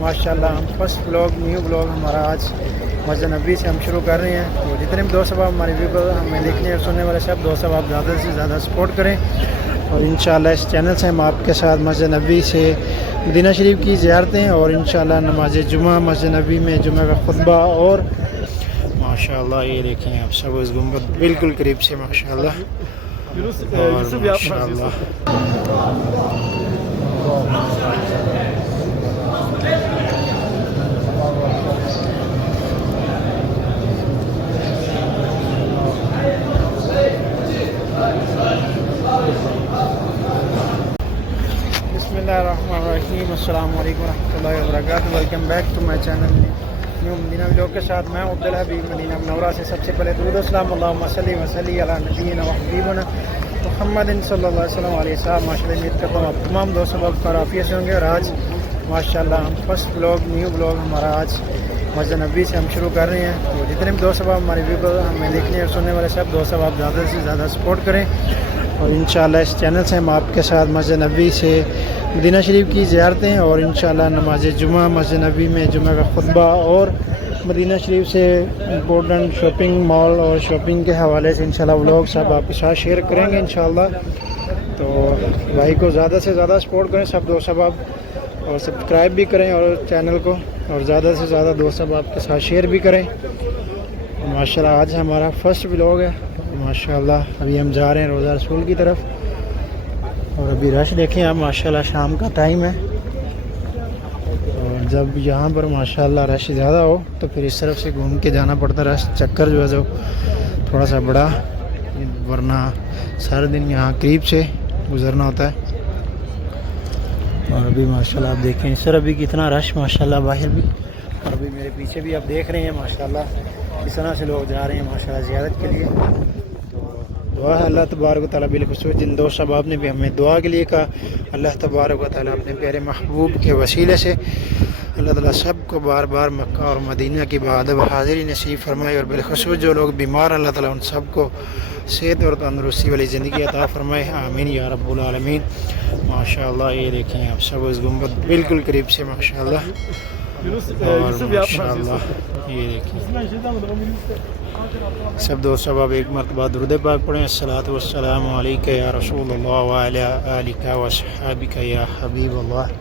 ماشاءاللہ ہم first blog new blog ہمارا آج مسجد نبوی سے ہم شروع کر رہے ہیں. تو جتنے بھی دوست صاحب ہماری ویڈیو ہمیں دیکھنے اور سننے والے سب دوست صاحب آپ زیادہ سے زیادہ سپورٹ کریں. اور انشاءاللہ اس چینل سے ہم آپ کے ساتھ مسجد نبوی سے مدینہ شریف کی زیارتیں اور انشاءاللہ نماز جمعہ مسجد نبوی میں جمعہ کا خطبہ اور ماشاءاللہ یہ دیکھیں آپ سب اس گنبد بالکل قریب سے ماشاءاللہ اور ماشاءاللہ. بسم اللہ الرحمن الرحیم. السلام علیکم ورحمۃ اللہ وبرکاتہ. Welcome back to my channel new Madina vlog کے ساتھ میں عبدالحبیب مدینہ منورہ سے. سب سے پہلے درود و السلام اللہم صلی وسلم علی نبینا و حبیبنا محمد صلی اللہ علیہ وسلم علیہ السلام. ماشاءاللہ امید کرتا ہوں آپ تمام دوست صاحب پر عافیت سے ہوں گے. اور آج ماشاءاللہ ہم فرسٹ بلاگ نیو بلاگ ہمارا آج مسجد نبوی سے ہم شروع کر رہے ہیں. تو جتنے بھی دوست صاحب ہماری ویڈیو ہمیں دیکھنے اور سننے والے سب دوست صاحب آپ زیادہ سے زیادہ سپورٹ کریں. اور انشاءاللہ اس چینل سے ہم آپ کے ساتھ مسجد نبوی سے مدینہ شریف کی زیارتیں اور انشاءاللہ نماز جمعہ مسجد نبوی میں جمعہ کا خطبہ اور مدینہ شریف سے امپورٹنٹ شاپنگ مال اور شاپنگ کے حوالے سے انشاءاللہ ولاگ سب آپ کے ساتھ شیئر کریں گے انشاءاللہ. تو بھائی کو زیادہ سے زیادہ سپورٹ کریں سب دوست صاحب آپ اور سبسکرائب بھی کریں اور چینل کو اور زیادہ سے زیادہ دوست صاحب آپ کے ساتھ شیئر بھی کریں. ماشاءاللہ آج ہمارا فرسٹ ولاگ ہے ماشاءاللہ. ابھی ہم جا رہے ہیں روضہ رسول کی طرف اور ابھی رش دیکھیں آپ ماشاءاللہ شام کا ٹائم ہے. اور جب یہاں پر ماشاءاللہ رش زیادہ ہو تو پھر اس طرف سے گھوم کے جانا پڑتا. رش چکر جو ہے جو تھوڑا سا بڑا ورنہ سارے دن یہاں قریب سے گزرنا ہوتا ہے. اور ابھی ماشاءاللہ آپ دیکھیں اس طرح بھی کتنا رش ماشاءاللہ باہر بھی. اور ابھی میرے پیچھے بھی آپ دیکھ رہے ہیں ماشاءاللہ اس طرح سے لوگ جا رہے ہیں ماشاءاللہ زیارت کے لیے. تو دعا ہے اللہ تبارک و تعالیٰ بالخصوص جن دوست صاحب نے بھی ہمیں دعا کے لیے کہا اللہ تبارک و تعالیٰ اپنے پیارے محبوب کے وسیلے سے اللہ تعالیٰ سب کو بار بار مکہ اور مدینہ کی بادب حاضری نصیب فرمائے. اور بالخصوص جو لوگ بیمار اللہ تعالیٰ ان سب کو صحت اور تندرستی والی زندگی عطا فرمائے. آمین یا رب العالمین. ماشاءاللہ یہ دیکھیں آپ سب اس گنبد بالکل قریب سے ماشاءاللہ اور ماشاءاللہ یہ دیکھیں سب دوست صاحب ایک مرتبہ درود پاک پڑھیں. الصلاۃ والسلام علیکہ یا رسول اللہ وعلی آلہ وصحبہ یا حبیب اللہ.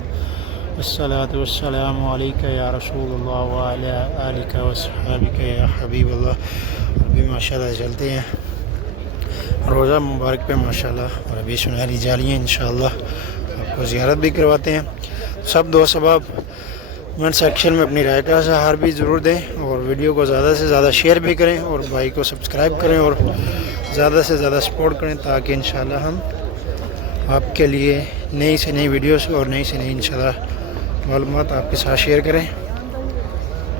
الصلاۃ والسلام علیکہ یا رسول اللہ وعلی آلہ وصحبہ یا حبیب اللہ. ابھی ماشاءاللہ چلتے ہیں روزہ مبارک پہ ماشاءاللہ. اور ابھی سنہری جالیاں انشاءاللہ آپ کو زیارت بھی کرواتے ہیں. سب دوست صاحب کمنٹ سیکشن میں اپنی رائے کا اظہار بھی ضرور دیں اور ویڈیو کو زیادہ سے زیادہ شیئر بھی کریں اور بھائی کو سبسکرائب کریں اور زیادہ سے زیادہ سپورٹ کریں تاکہ انشاءاللہ ہم آپ کے لیے نئی سے نئی ویڈیوز اور نئی سے نئی انشاءاللہ معلومات آپ کے ساتھ شیئر کریں.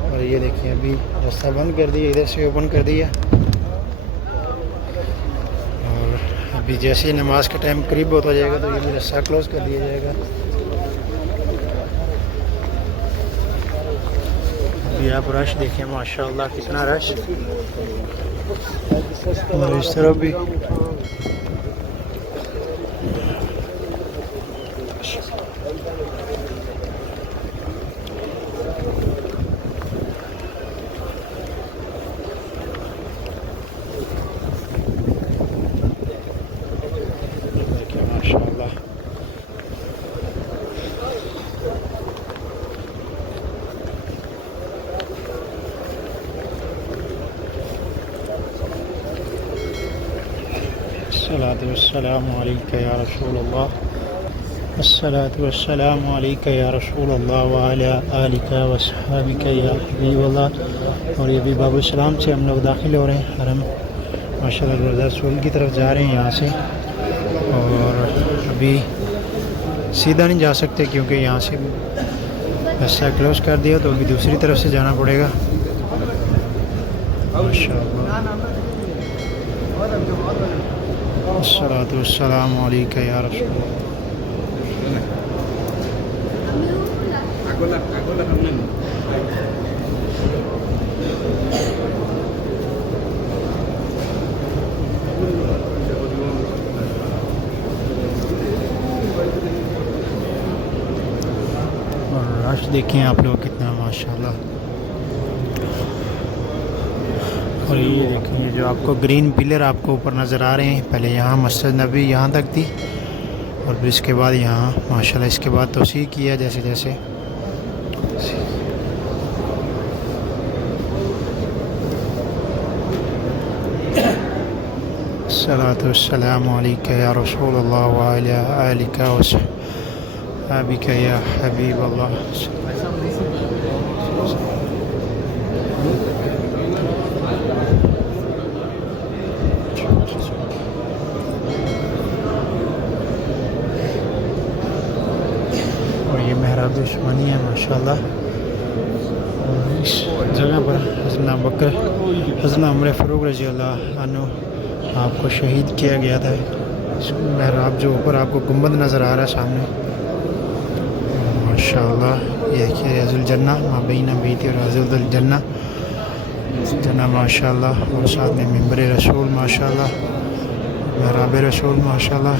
اور یہ دیکھیں ابھی راستہ بند کر دیا ادھر سے اوپن کر دیا. اور ابھی جیسے ہی نماز کا ٹائم قریب ہوتا جائے گا تو یہ بھی راستہ کلوز کر دیا جائے گا. ابھی آپ رش دیکھیں ماشاءاللہ کتنا رش. اور اس طرف بھی الصلاۃ والسلام علیکہ یا رسول اللہ. الصلاۃ والسلام علیکہ یا رسول اللہ وعلی آلہ وصحبہ یا حبیب اللہ. اور یہ بھی باب السلام سے ہم لوگ داخل ہو رہے ہیں حرم ماشاءاللہ روضہ رسول کی طرف جا رہے ہیں یہاں سے. اور ابھی سیدھا نہیں جا سکتے کیونکہ یہاں سے راستہ کلوز کر دیا تو ابھی دوسری طرف سے جانا پڑے گا ماشاءاللہ. الصلاۃ والسلام علیکہ یا رسول اور رش دیکھیں آپ لوگ کتنا ماشاءاللہ. اور یہ دیکھیں یہ جو آپ کو گرین پلر آپ کو اوپر نظر آ رہے ہیں، پہلے یہاں مسجد نبی یہاں تک تھی اور پھر اس کے بعد یہاں ماشاءاللہ اس کے بعد توسیع کیا جیسے جیسے. الصلاۃ والسلام علیکہ یا رسول اللہ وعلی آلک وصحبک یا حبیب اللہ. اور یہ محراب عثمانی ہے ماشاءاللہ. اور اس جگہ پر حضرت ابوبکر حضرت عمر فاروق رضی اللہ عنہ آپ کو شہید کیا گیا تھا. اس محراب جو اوپر آپ کو گنبد نظر آ رہا ہے سامنے ماشاءاللہ. یہ دیکھیے ریاض الجنہ ما بین بیتی اور ریاض الجنہ جنہ ماشاءاللہ. اور ساتھ میں منبر رسول ماشاءاللہ، محراب رسول ماشاءاللہ.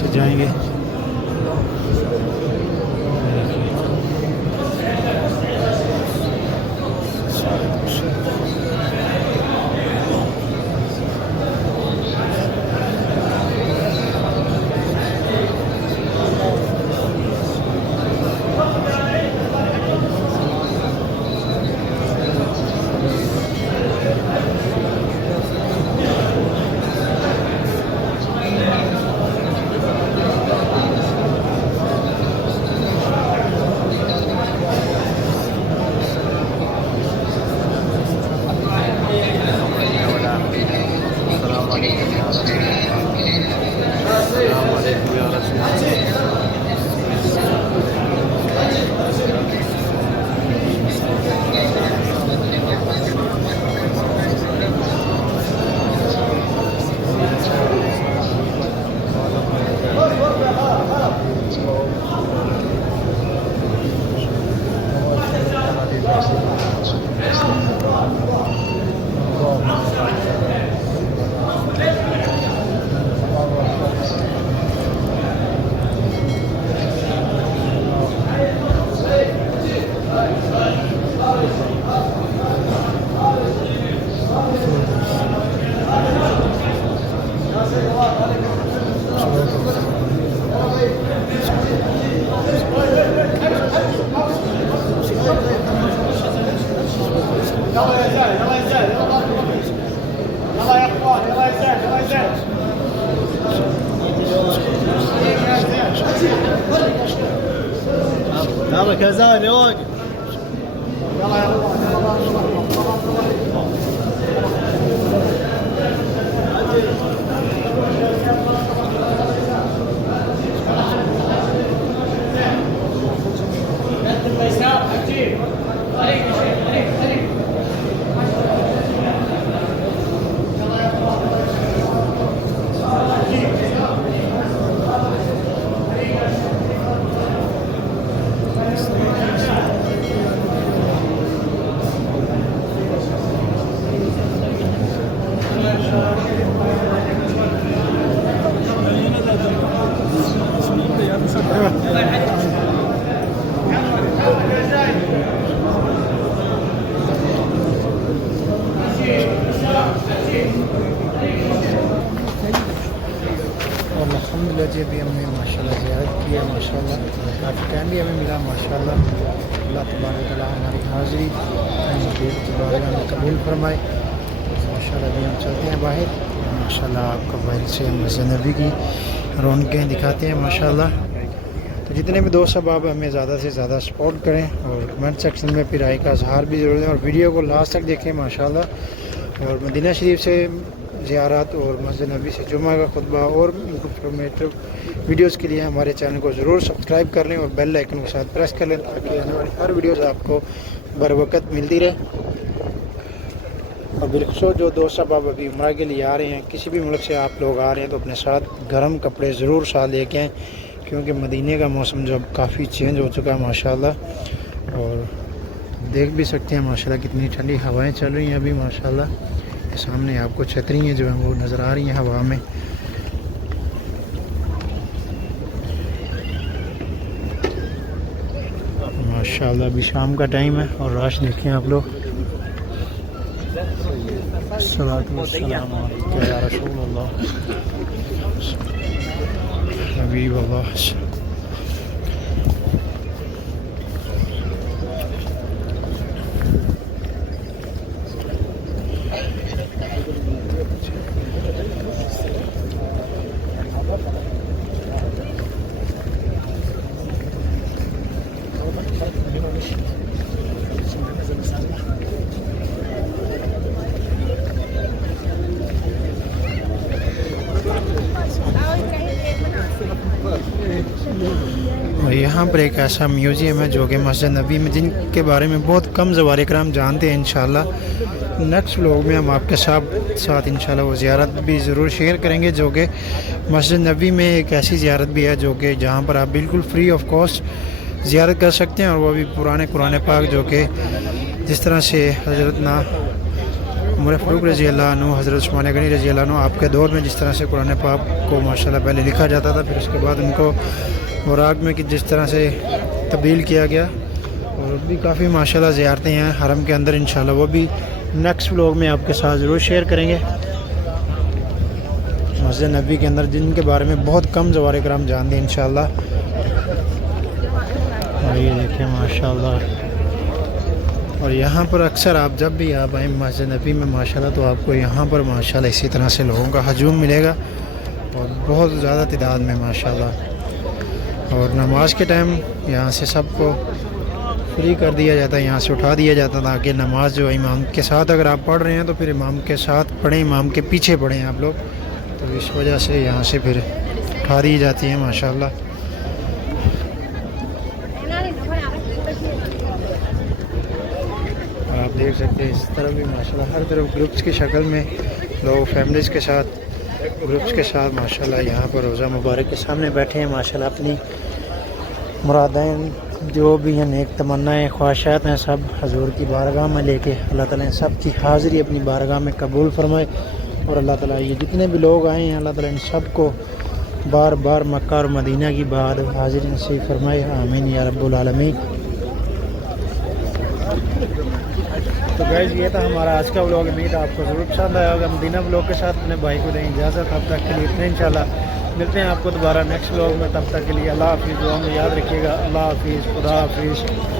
سجائیں گے يلا كزاني واقف. اور الحمدللہ جی ابھی ہم نے ماشاءاللہ زیارت کی ہے ماشاءاللہ. کافی ٹائم بھی ہمیں ملا ماشاءاللہ. اللہ تبارک و تعالیٰ ہماری حاضری بارگاہ میں قبول فرمائے. ماشاءاللہ ابھی ہم چلتے ہیں باہر ماشاءاللہ. آپ کو باہر سے مسجد نبی کی رونقیں دکھاتے ہیں ماشاءاللہ. تو جتنے بھی دوست احباب ہمیں زیادہ سے زیادہ سپورٹ کریں اور کمنٹ سیکشن میں پھر رائے کا اظہار بھی ضرور دیں اور ویڈیو کو لاسٹ تک دیکھیں ماشاءاللہ. اور مدینہ شریف سے زیارت اور مسجد نبی سے جمعہ کا خطبہ اور انفارمیٹو ویڈیوز کے لیے ہمارے چینل کو ضرور سبسکرائب کر لیں اور بیل آئکن کے ساتھ پریس کر لیں تاکہ ہماری ہر ویڈیوز آپ کو بر وقت ملتی رہے. اور بالخصوص جو دوست احباب ابھی عمرہ کے لیے آ رہے ہیں، کسی بھی ملک سے آپ لوگ آ رہے ہیں تو اپنے ساتھ گرم کپڑے ضرور ساتھ لے کے آئیں کیونکہ مدینے کا موسم جو اب کافی چینج ہو چکا ہے ماشاءاللہ. اور دیکھ بھی سکتے ہیں ماشاءاللہ کتنی ٹھنڈی ہوائیں چل رہی ہیں ابھی ماشاءاللہ. سامنے آپ کو چھتری ہیں جو ہیں وہ نظر آ رہی ہیں ہوا میں. ماشاءاللہ ابھی شام کا ٹائم ہے اور رش دیکھیں آپ لوگ. الصلاۃ والسلام علیکم یا رسول اللہ حبیب اللہ. اور یہاں پر ایک ایسا میوزیم ہے جو کہ مسجد نبی میں جن کے بارے میں بہت کم زوار کرام جانتے ہیں. انشاءاللہ نیکسٹ ولاگ میں ہم آپ کے ساتھ انشاءاللہ وہ زیارت بھی ضرور شیئر کریں گے، جو کہ مسجد نبی میں ایک ایسی زیارت بھی ہے جو کہ جہاں پر آپ بالکل فری آف کاسٹ زیارت کر سکتے ہیں، اور وہ بھی پرانے قرآن پاک جو کہ جس طرح سے حضرت عمر فاروق رضی اللہ عنہ، حضرت عثمان غنی رضی اللہ عنہ آپ کے دور میں جس طرح سے قرآن پاک کو ماشاءاللہ پہلے لکھا جاتا تھا، پھر اس کے بعد ان کو اوراق میں جس طرح سے تبدیل کیا گیا، اور بھی کافی ماشاءاللہ زیارتیں ہیں حرم کے اندر. انشاءاللہ وہ بھی نیکسٹ ولاگ میں آپ کے ساتھ ضرور شیئر کریں گے. مسجد نبی کے اندر جن کے بارے میں بہت کم زوار کرام جانتے ہیں انشاءاللہ. اور یہ دیکھیں ماشاءاللہ، اور یہاں پر اکثر آپ جب بھی آپ آئیں مسجد نبی میں ماشاءاللہ تو آپ کو یہاں پر ماشاءاللہ اسی طرح سے لوگوں کا ہجوم ملے گا، اور بہت زیادہ تعداد میں ماشاءاللہ. اور نماز کے ٹائم یہاں سے سب کو فری کر دیا جاتا ہے، یہاں سے اٹھا دیا جاتا تھا کہ نماز جو امام کے ساتھ اگر آپ پڑھ رہے ہیں تو پھر امام کے ساتھ پڑھیں، امام کے پیچھے پڑھیں آپ لوگ. تو اس وجہ سے یہاں سے پھر اٹھا دی جاتی ہیں ماشاءاللہ. آپ دیکھ سکتے ہیں اس طرح بھی ماشاءاللہ ہر طرف گروپس کی شکل میں لوگ فیملیز کے ساتھ گروپس کے ساتھ ماشاءاللہ یہاں پر روزہ مبارک کے سامنے بیٹھے ہیں ماشاءاللہ. اپنی مرادیں جو بھی ہیں نیک تمنائیں خواہشات ہیں سب حضور کی بارگاہ میں لے کے اللہ تعالیٰ ان سب کی حاضری اپنی بارگاہ میں قبول فرمائے. اور اللہ تعالیٰ یہ جتنے بھی لوگ آئے ہیں اللہ تعالیٰ ان سب کو بار بار مکہ اور مدینہ کی بار حاضری نصیب فرمائے. آمین یا رب العالمین. تو گائز یہ تھا ہمارا آج کا ولاگ. امید آپ کو ضرور پسند آیا ہوگا. مدینہ ولاگ کے ساتھ اپنے بھائی کو دیں اجازت. اب تک کے لیے اتنے انشاءاللہ ملتے ہیں آپ کو دوبارہ نیکسٹ ولاگ میں. تب تک کے لیے اللہ حافظ. دعا میں یاد رکھیے گا. اللہ حافظ. خدا حافظ.